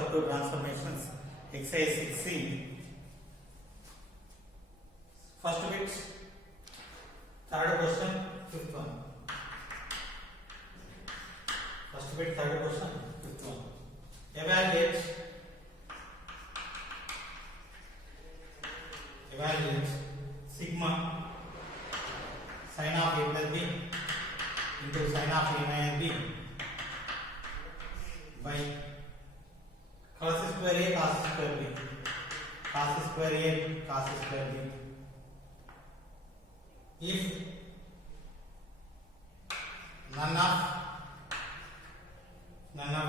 up to transformations. Exercise 6C. First bit, third question, fifth one. First bit, third question, fifth one. Evaluate sigma sin of a plus b into sin of a minus b by cos square a cos square b, cos square a cos square b. If none of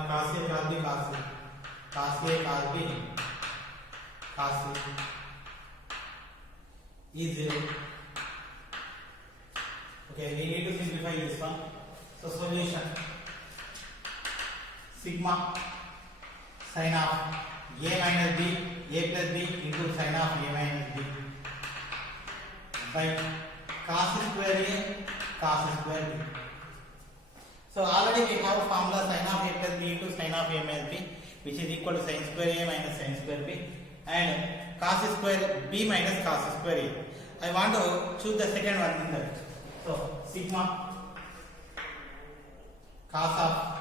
cos a cos b cos a cos b cos a is 0. Okay, we need to simplify this one. So solution: sigma sin of a minus b, a plus b into sin of a minus b by cos square a cos square b. So already we have formula sin of a plus b into sin of a minus b, which is equal to sin square a minus sin square b, and cos square b minus cos square a. I want to choose the second one in that. So sigma cos of a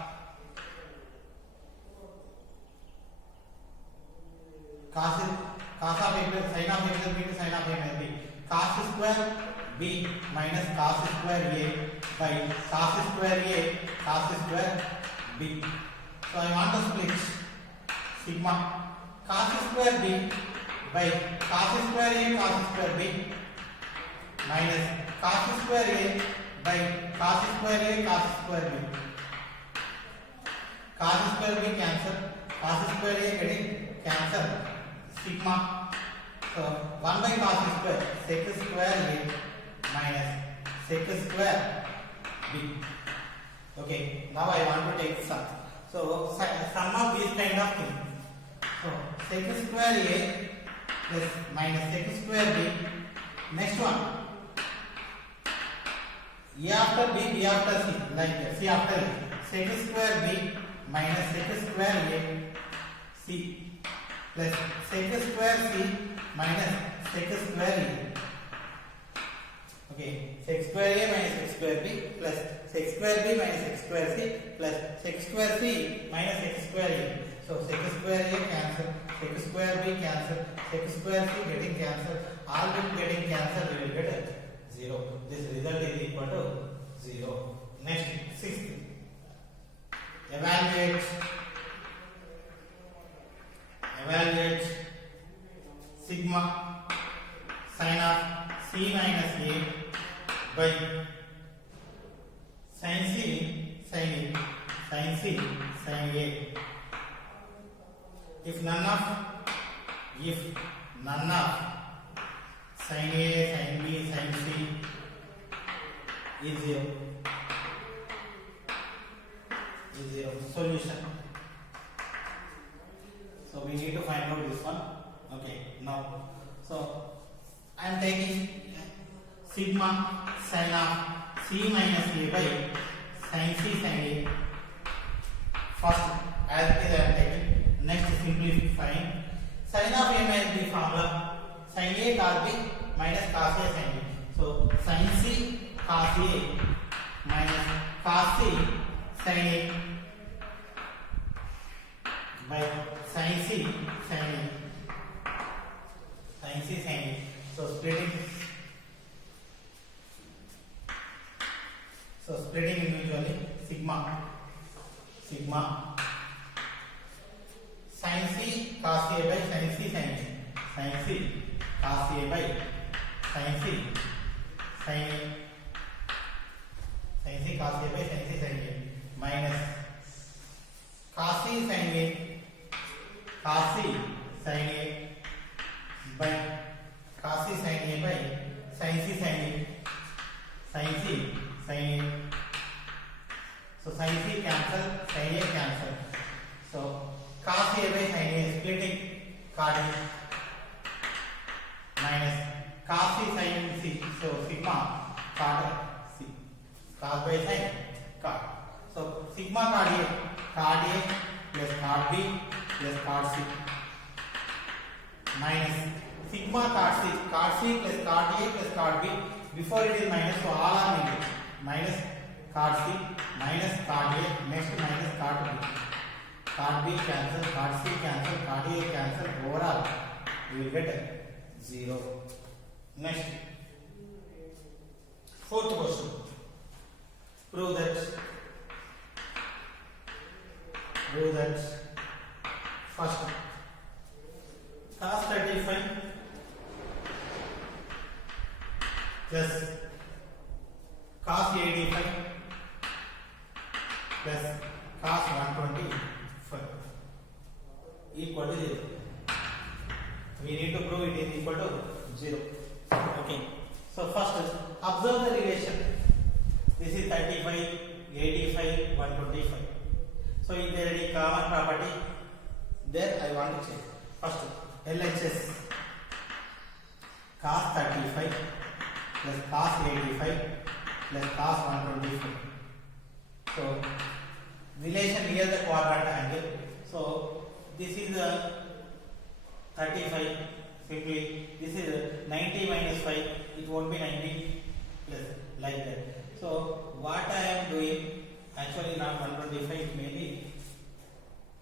plus sin of a plus b to sin of a minus b, cos square b minus cos square a by cos square a cos square b. So I want to split sigma cos square b by cos square a cos square b minus cos square a by cos square a cos square b. Cos square b cancel, cos square a getting cancel, sigma. So 1 by cos square sec square a minus sec square b. Okay, now I want to take sum. So sum of these kind of things. So sec square a plus minus sec square b. Next one, a after b, b after c, like that. C after a, sec square b minus sec square a c plus sec square c minus sec square a. Okay, sec square a minus sec square b plus sec square b minus sec square c plus sec square c minus sec square a. So sec square a cancel, sec square b cancel, sec square c getting cancel, all bit getting cancel, we will get 0. This result is equal to 0. Next, sixth. Evaluate sigma sin of c minus a by sin c sin a. If none of sin a, sin b, sin c is 0. Solution. So we need to find out this one. Okay, now so I am taking sigma sin of c minus a by sin c sin a. First, as it is I am taking. Next, simplifying sin of a minus b formula sin a cos b minus cos a sin b. So sin c cos a minus cos c sin a by sin c sin a. So splitting individually, sigma sin c cos a by sin c sin a, sin c cos a by sin c sin a, sin c cos a by sin c sin a minus cos c sin a by cos c sin a by sin c sin a. So sin c cancel, sin a cancel. So cos a by sin a splitting carding minus cos c sin c. So sigma card c, cos by sin card. So sigma card A plus card B plus cot C minus sigma cot C plus cot A plus cot B. Before it is minus, so all are negative. Minus cot C minus cot A, next minus cot B. Cot B cancel, cot C cancel, cot A cancel. Overall, you will get 0. Next, fourth question. Prove that first cos 35 plus cos 85 plus cos 125 equal to 0. We need to prove it is equal to 0. Okay. So first, observe the relation. This is 35, 85, 125. So is there any common property? There I want to check. First, LHS cos 35 plus cos 85 plus cos 125. So relation near the quadrant angle. So this is 35. Simply this is 90 minus 5. It won't be 90 plus like that. So what I am doing, actually not 125, it may be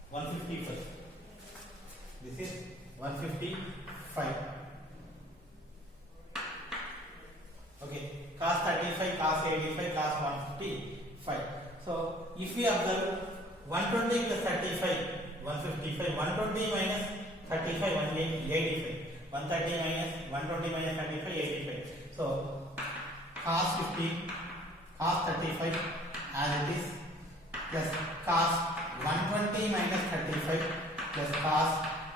155. This is 155. Okay, cos 35, cos 85, cos 155. So if we observe 120 plus 35, 155, 120 minus 35, 185. 130 minus 120 minus 35, 85. So cos 15, cos 35 as it is, plus cos 120 minus 35 plus cos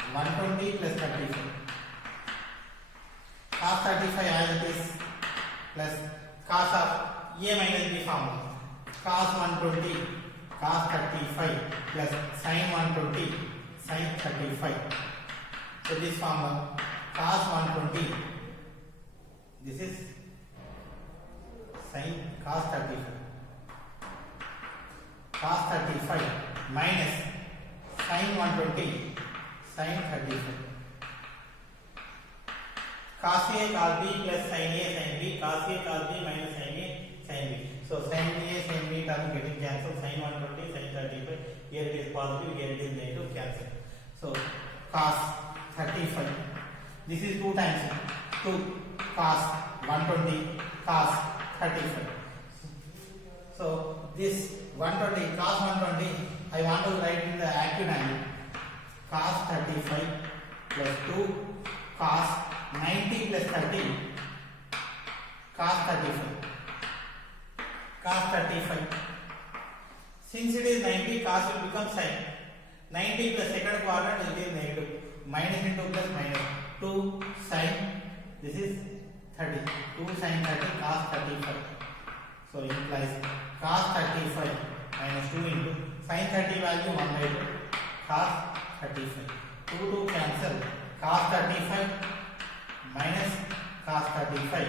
120 plus 35. Cos 35 as it is, plus cos of A minus B formula. Cos 120 cos 35 plus sin 120 sin 35. So this formula cos 120, this is sin cos 35. Cos 35 minus sin 120 sin 35. Cos A cos B plus sin A sin B, cos A cos B minus sin A sin B. So sin A sin B term getting cancelled, sin 120 sin 35. Here it is positive, here it is negative, cancel. So cos 35. This is 2 times 2 cos 120 cos 35. So this 120 cos 120 I want to write in the acute angle. Cos 35 plus 2 cos 90 plus 30 cos 35. Cos 35. Since it is 90, cos will become sin. 90 plus second quadrant it is negative. Minus into plus minus. 2 sin, this is 30. 2 sin 30 cos 35. So implies cos 35 minus 2 into sin 30 value 1 by 2 cos 35. 2 cancel. Cos 35 minus cos 35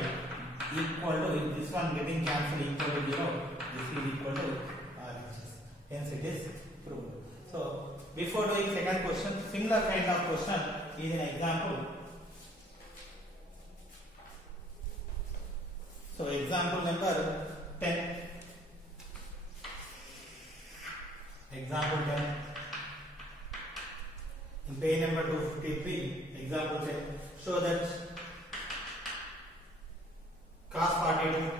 equal to, this one getting cancelled, equal to 0. This is equal to RHS. Hence it is proved. So before doing second question, similar kind of question is an example. So example number 10. Example 10. In page number 253, example 10. Show that cos 42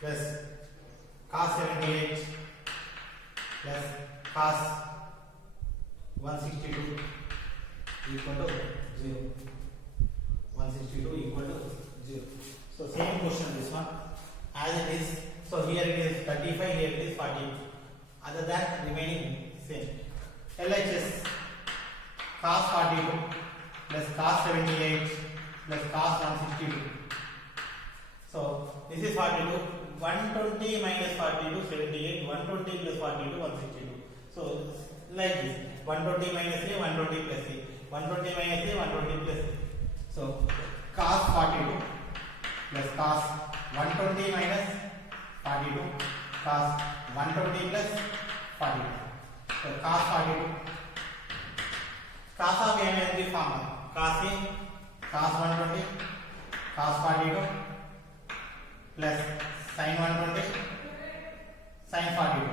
plus cos 78 plus cos 162 equal to 0. 162 equal to 0. So same question this one as it is. So here it is 35, here it is 40. Other than remaining same. LHS cos 42 plus cos 78 plus cos 162. So this is 42. 120 minus 42, 78. 120 plus 42, 162. So like this. 120 minus A, 120 plus A. 120 minus A, 120 plus A. So cos 42 plus cos 120 minus 42 cos 120 plus 42. So cos 42 formula cos A cos 120 cos 42 plus sin 120 sin 42.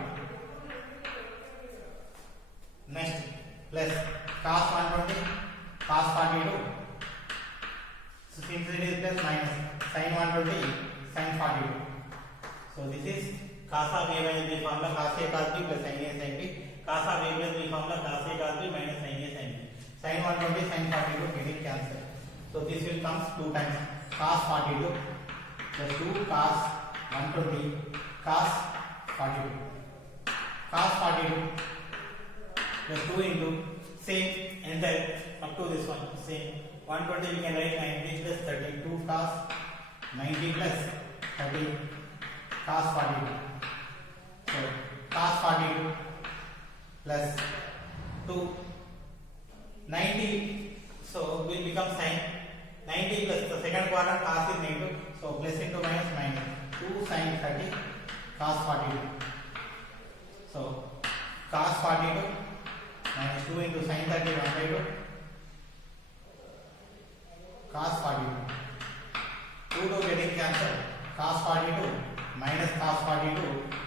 Next plus cos 120 cos 42. So since it is plus minus sin 120 sin 42. So this is cos of A minus B formula cos A cos B plus sin A sin B. Cos of A plus B formula cos A cos B minus sin A sin B. Sin 120 sin 42 getting cancelled. So this will come 2 times cos 42 plus 2 cos 120 cos 42. Cos 42 plus 2 into same and then up to this one same 120 we can write 90 plus 32 cos 90 plus 30 cos 42. So cos 42 plus 2 90, so will become sin 90 plus the second quadrant cos is negative, so plus into minus minus 2 sin 30 cos 42. So cos 42 minus 2 into sin 30 1 by 2 cos 42. 2 to getting cancelled. Cos 42 minus cos 42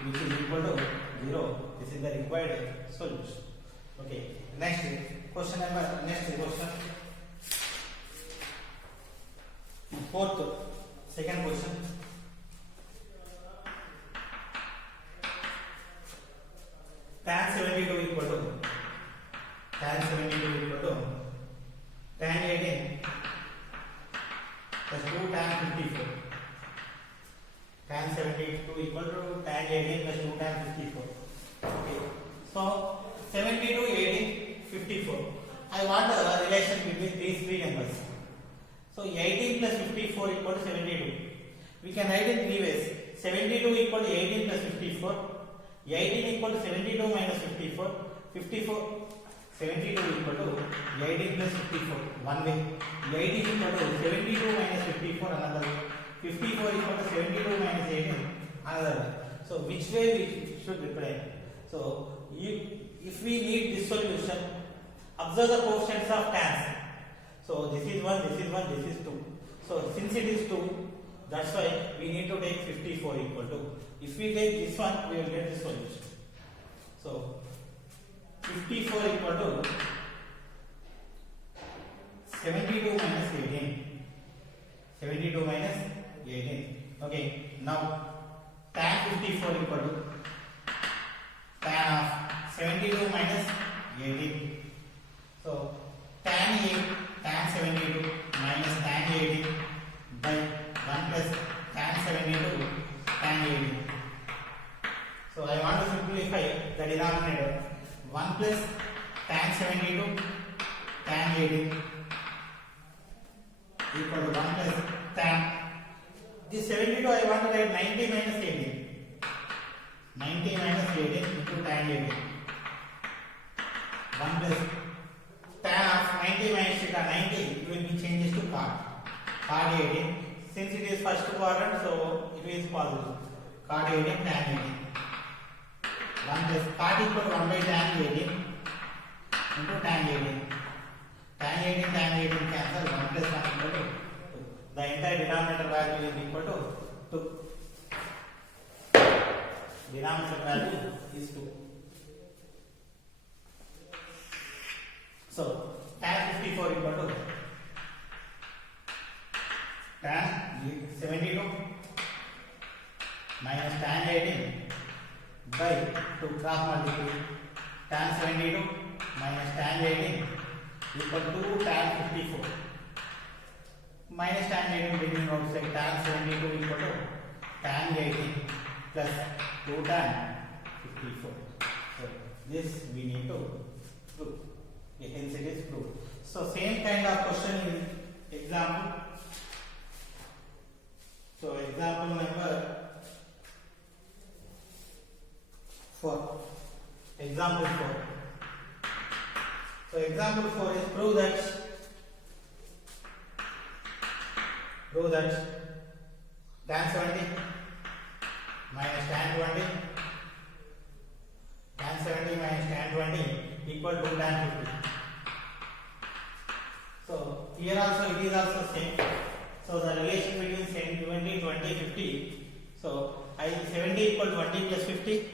which is equal to 0. This is the required solution. Okay. Next question. Second question. Tan 72 equal to tan 18 plus 2 tan 54. Tan 72 equal to tan 18 plus 2 tan 54. Okay. So 72, 18, 54. I want a relation between these three numbers. So 18 plus 54 equal to 72. We can write in three ways. 72 equal to 18 plus 54. 18 equal to 72 minus 54. 54. 72 equal to 18 plus 54. One way. 18 equal to 72 minus 54. Another way. 54 equal to 72 minus 18. Another way. So which way we should represent? So if we need this solution, observe the coefficients of tans. So this is 1, this is 1, this is 2. So since it is 2, that's why we need to take 54 equal to. If we take this one, we will get the solution. So 54 equal to 72 minus 18. 72 minus 18. Okay, now tan 54 equal to tan of 72 minus 18. So tan 72 minus tan 18 by 1 plus tan 72 tan 18. So I want to simplify the denominator. 1 plus tan 72 tan 18 equal to 1 plus tan. This 72 I want to write 90 minus 18. 90 minus 18 into tan 18. 1 plus tan of 90 minus theta 90 will be changed to cot 18. Since it is first quadrant, so it is positive. Cot 18 tan 18. 1 plus cot equal to 1 by tan 18 into tan 18. Tan 18 cancel. 1 plus 1 equal to 2. The entire denominator value is equal to 2. Denominator value is 2. So tan 54 equal to tan 72 minus tan 18 by 2 cross multiply. Tan 72 minus tan 18 equal to tan 54 minus tan 18 bringing outside. Tan 72 equal to tan 18 plus 2 tan 54. So this we need to prove. Hence it is proved. So same kind of question in example. So example number 4. Example 4. So example 4 is prove that tan 70 minus tan 20 tan 70 minus tan 20 equal to tan 50. So here also it is also same. So the relation between 70, 20, 50. So I 70 equal 20 plus 50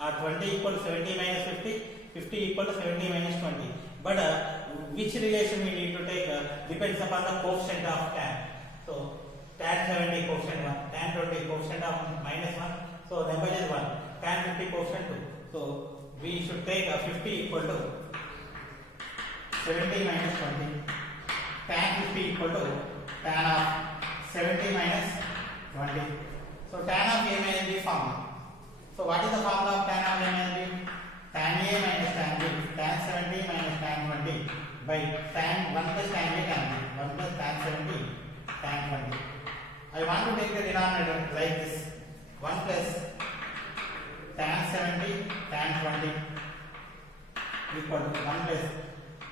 or 20 equal 70 minus 50, 50 equal 70 minus 20. But which relation we need to take depends upon the coefficient of tan. So tan 70 coefficient 1, tan 20 coefficient of minus 1. So number is 1. Tan 50 coefficient 2. So we should take 50 equal to 70 minus 20. Tan 50 equal to tan of 70 minus 20. So tan of A minus B formula. So what is the formula of tan of A minus B? Tan A minus tan B, tan 70 minus tan 20 by tan 1 plus tan A tan B, 1 plus tan 70 tan 20. I want to take the denominator like this, 1 plus tan 70 tan 20 equal to 1 plus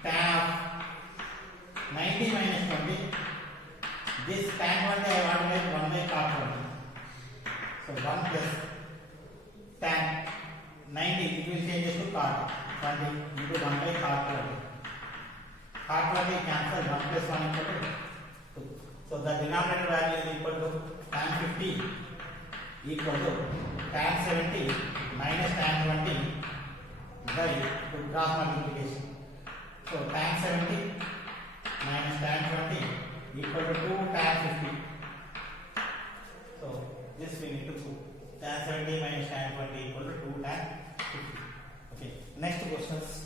tan of 90 minus 20. This tan 20 I want to make 1 by cot 20. So 1 plus tan 90, it will change to cot 20 into 1 by cot 20. Cot 20 cancel, 1 plus 1 equal to 2. So the denominator value is equal to tan 50 equal to tan 70 minus tan 20 by cross multiplication. So tan 70 minus tan 20 equal to 2 tan 50. So this we need to prove. Tan 70 minus tan 20 equal to 2 tan 50. Okay, next questions.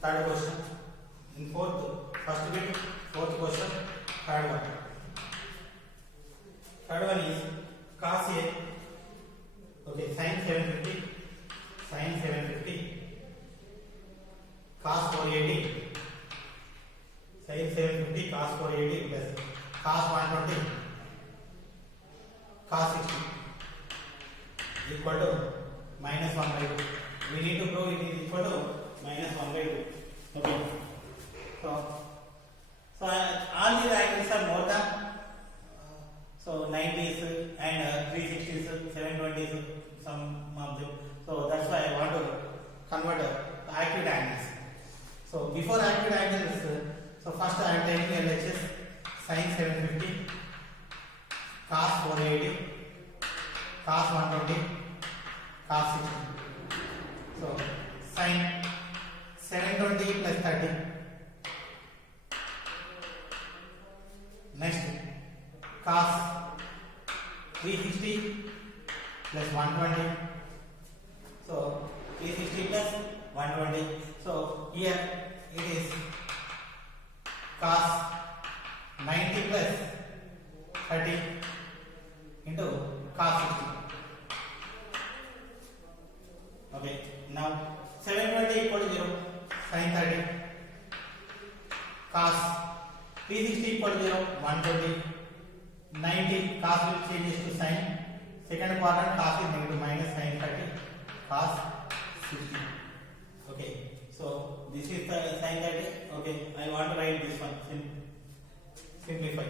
Third question. In first bit, fourth question, third one. Third one is cos A. Okay, sin 750, cos 480, sin 750, cos 480 plus cos 120, cos 60 equal to minus 1 by 2. We need to prove it is equal to minus 1 by 2. Okay. So all these angles are more than 90s and 360s, 720s, some of them. So that's why I want to convert the acute angles. So before acute angles, so first I am taking LHS sin 750, cos 480, cos 120, cos 60. So sin 720 plus 30. Next, cos 360 plus 120. So 360 plus 120. So here it is cos 90 plus 30 into cos 60. Okay, now 720 equal to 0, sin 30, cos 360 equal to 0, 120, 90, cos will change to sin, second quadrant cos is negative, minus sin 30, cos 60. Okay, so this is the sin 30. Okay, I want to write this one, simplify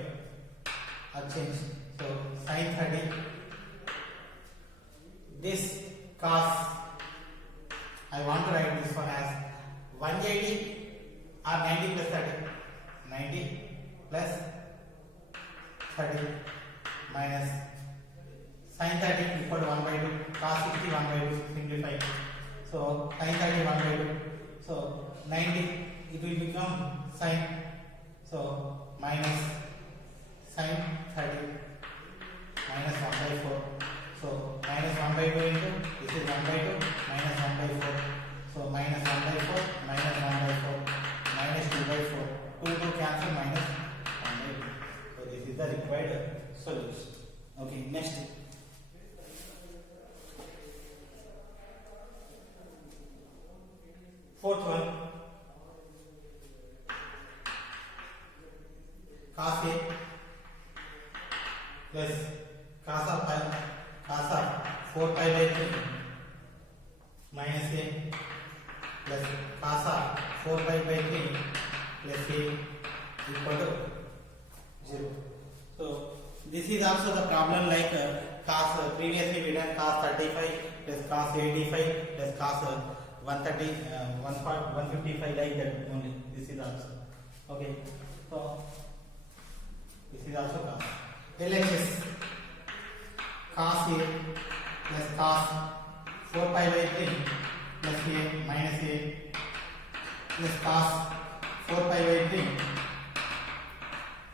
or change. So sin 30, this cos, I want to write this one as 180 or 90 plus 30. 90 plus 30 minus sin 30 equal to 1 by 2, cos 60 1 by 2, simplify. So sin 30 1 by 2. So 90 it will become sin. So minus sin 30 minus 1 by 4. So minus 1 by 2 into this is 1 by 2 minus 1 by 4. So minus 1 by 4 minus 1 by 4 minus 2 by 4. 2 to cancel minus 1 by 2. So this is the required solution. Okay, next. Fourth one. plus cos of 4 pi by 3 plus a equal to 0. So this is also the problem like cos previously we done cos 35 plus cos 85 plus cos 155 like that only. This is also okay. So this is also cos. LHS cos a plus cos 4 pi by 3 plus a minus a plus cos 4 pi by 3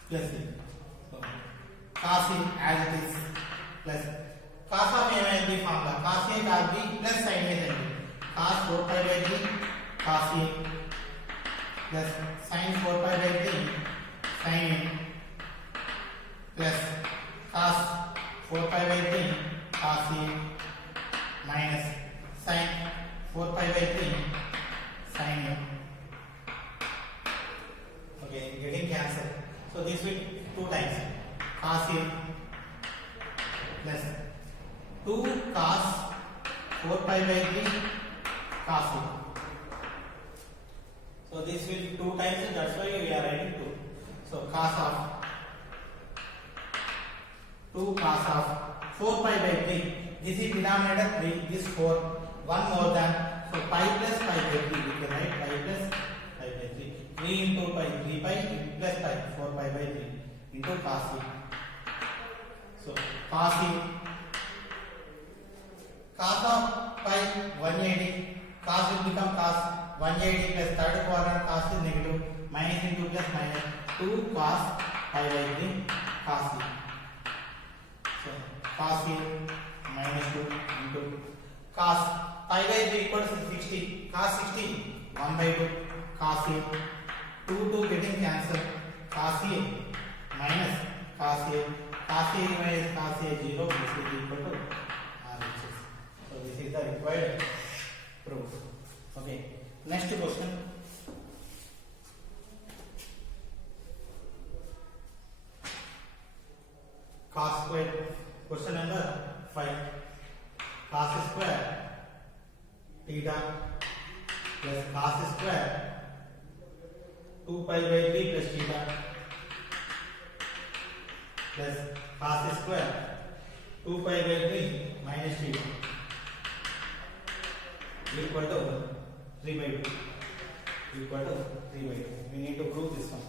plus a. So cos a as it is plus cos of a is the formula cos a cos b plus sin a sin b. Cos 4 pi by 3 cos a plus sin 4 pi by 3 sin a plus cos 4 pi by 3 cos a minus sin 4 pi by 3 sin a. Okay, getting cancelled. So this will 2 times cos a plus 2 cos 4 pi by 3 cos a. So this will 2 times, that's why we are writing 2. So cos of 2 cos of 4 pi by 3. This is denominator 3, this 4, 1 more than, so pi plus pi by 3, we can write pi plus pi by 3. 3 into pi, 3 pi plus pi, 4 pi by 3 into cos a. So cos a, cos of pi 180, cos will become cos 180 plus third quadrant cos is negative, minus into plus minus 2 cos pi by 3 cos a. So cos a minus 2 into cos pi by 3 equals 60, cos 60 1 by 2 cos a, 2 getting cancelled, cos a minus cos a minus cos a 0, this is equal to RHS. So this is the required proof. Okay, next question. Cos square, question number 5. Cos square theta plus cos square 2 pi by 3 plus theta plus cos square 2 pi by 3 minus theta equal to 3 by 2 equal to 3 by 2. We need to prove this one.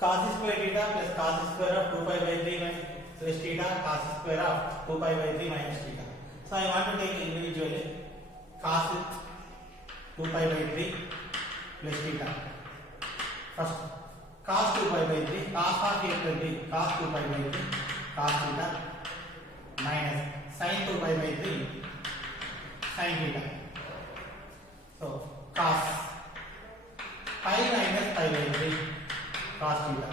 Cos square theta plus cos square of 2 pi by 3 plus theta cos square of 2 pi by 3 minus theta. So I want to take individually cos 2 pi by 3 plus theta. First cos 2 pi by 3 cos of a plus b cos 2 pi by 3 cos theta minus sin 2 pi by 3 sin theta. So cos pi minus pi by 3 cos theta.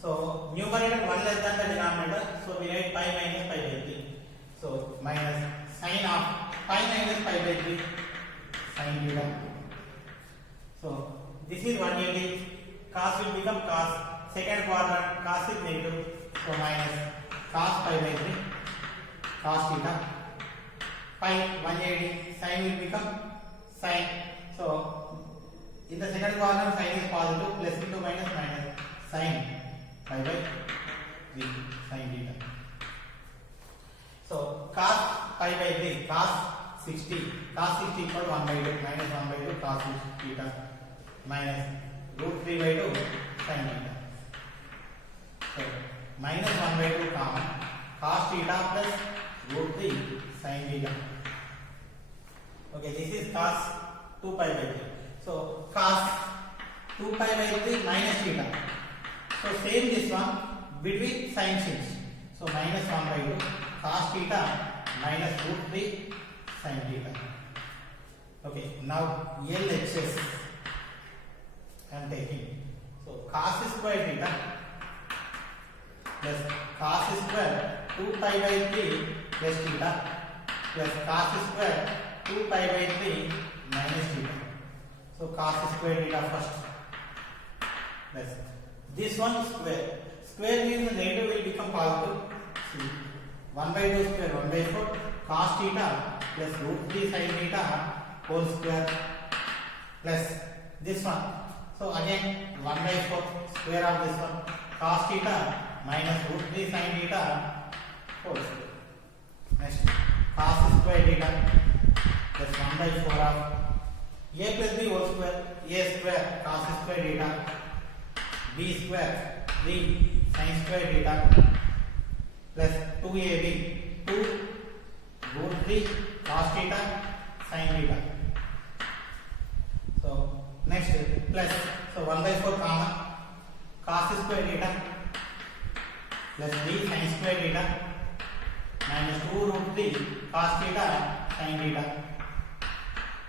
So numerator 1 less than the denominator, so we write pi minus pi by 3. So minus sin of pi minus pi by 3 sin theta. So this is 180, cos will become cos, second quadrant cos is negative, so minus cos pi by 3 cos theta, pi 180, sin will become sin. So in the second quadrant sin is positive, plus into minus minus sin pi by 3 sin theta. So cos pi by 3 cos 60 equal to 1 by 2 minus 1 by 2 cos theta minus root 3 by 2 sin theta. So minus 1 by 2 common, cos theta plus root 3 sin theta. Okay, this is cos 2 pi by 3. So cos 2 pi by 3 minus theta. So same this one between sin change. So minus 1 by 2 cos theta minus root 3 sin theta. Okay, now LHS I am taking. So cos square theta plus cos square 2 pi by 3 plus theta plus cos square 2 pi by 3 minus theta. So cos square theta first plus this one square. Square means the negative will become positive. See, 1 by 2 square 1 by 4 cos theta plus root 3 sin theta whole square plus this one. So again 1 by 4 square of this one, cos theta minus root 3 sin theta whole square. Next cos square theta plus 1 by 4 of a plus b whole square, a square cos square theta, b square 3 sin square theta plus 2ab 2 root 3 cos theta sin theta. So next plus, so 1 by 4 common, cos square theta plus 3 sin square theta minus 2 root 3 cos theta sin theta.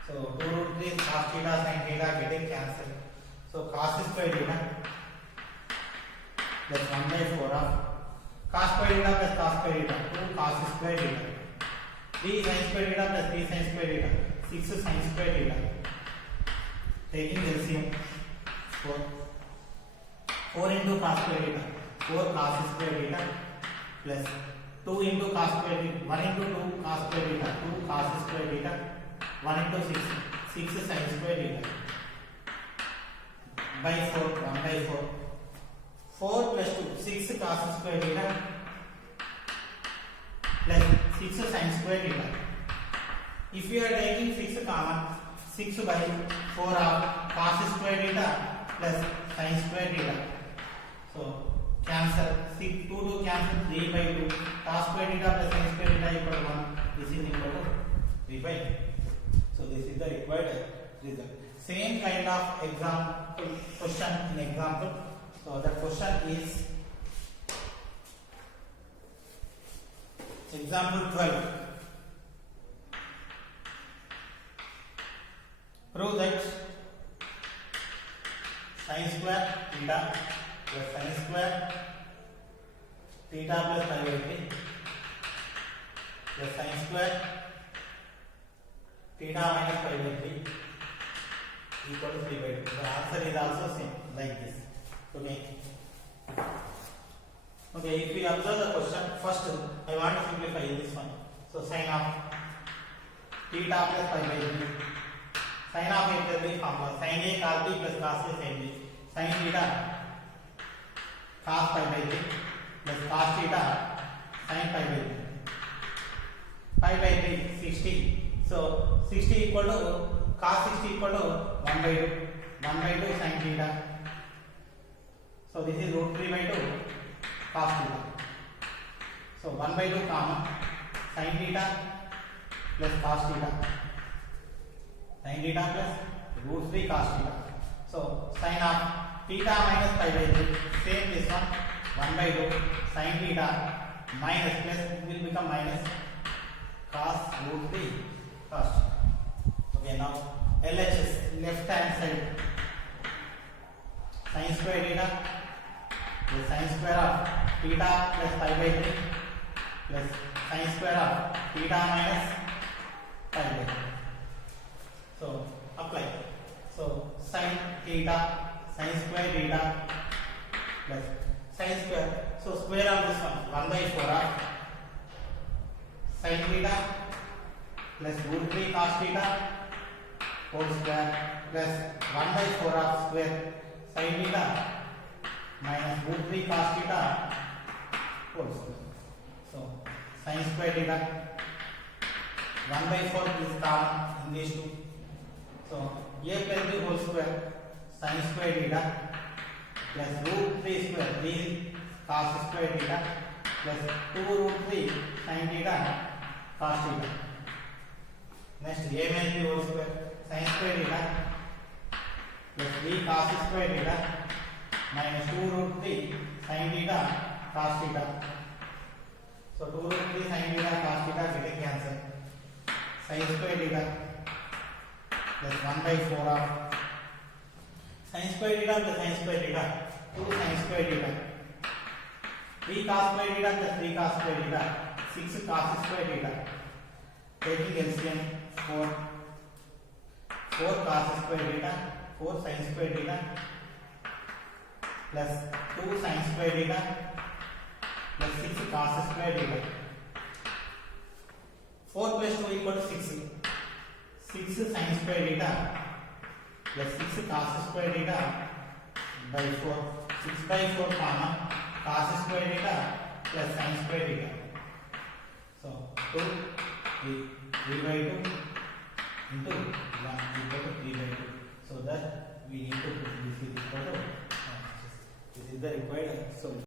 So 2 root 3 cos theta sin theta getting cancelled. So cos square theta plus 1 by 4 of cos square theta plus cos square theta, 2 cos square theta, 3 sin square theta plus 3 sin square theta, 6 sin square theta. Taking LCM 4 into cos square theta, 4 cos square theta plus 2 into cos square theta, 1 into 2 cos square theta, 2 cos square theta, 1 into 6 sin square theta by 4, 1 by 4, 4 plus 2 6 cos square theta plus 6 sin square theta. If we are taking 6 common, 6 by 4 of cos square theta plus sin square theta. So cancel 6, 2 to cancel, 3 by 2 cos square theta plus sin square theta equal to 1. This is equal to 3 by. So this is the required result. Same kind of example question in example. So the question is example 12. Prove that sin square theta plus sin square theta plus pi by 3 plus sin square theta minus pi by 3 equal to 3 by 2. The answer is also same like this. Okay. Okay, if we observe the question, first I want to simplify this one. So sin of theta plus pi by 3. Sin of a plus b formula. Sin a cos b plus cos a sin b. Sin theta cos pi by 3 plus cos theta sin pi by 3. Pi by 3 60. So 60 equal to cos 60 equal to 1 by 2. 1 by 2 sin theta. So this is root 3 by 2 cos theta. So 1 by 2 common, sin theta plus cos theta. Sin theta plus root 3 cos theta. So sin of theta minus pi by 3, same this one, 1 by 2 sin theta minus plus will become minus cos root 3 cos theta. Okay, now LHS left hand side, sin square theta plus sin square of theta plus pi by 3 plus sin square of theta minus pi by 3. So apply. So sin theta sin square theta plus sin square. So square of this one, 1 by 4 of sin theta plus root 3 cos theta whole square plus 1 by 4 of square sin theta minus root 3 cos theta whole square. So sin square theta 1 by 4 is common in these two. So a plus b whole square sin square theta plus root 3 square 3 cos square theta plus 2 root 3 sin theta cos theta. Next a minus b whole square sin square theta plus 3 cos square theta minus 2 root 3 sin theta cos theta. So 2 root 3 sin theta cos theta getting cancelled. Sin square theta plus 1 by 4 of sin square theta plus sin square theta, 2 sin square theta, 3 cos square theta plus 3 cos square theta, 6 cos square theta. Taking LCM 4 cos square theta, 4 sin square theta plus 2 sin square theta plus 6 cos square theta. 4 plus 2 equal to 6. 6 sin square theta plus 6 cos square theta by 4. 6 by 4 comma cos square theta plus sin square theta. So 2 3 by 2 into 1 equal to 3 by 2. So that we need to put this is equal to this is the required solution.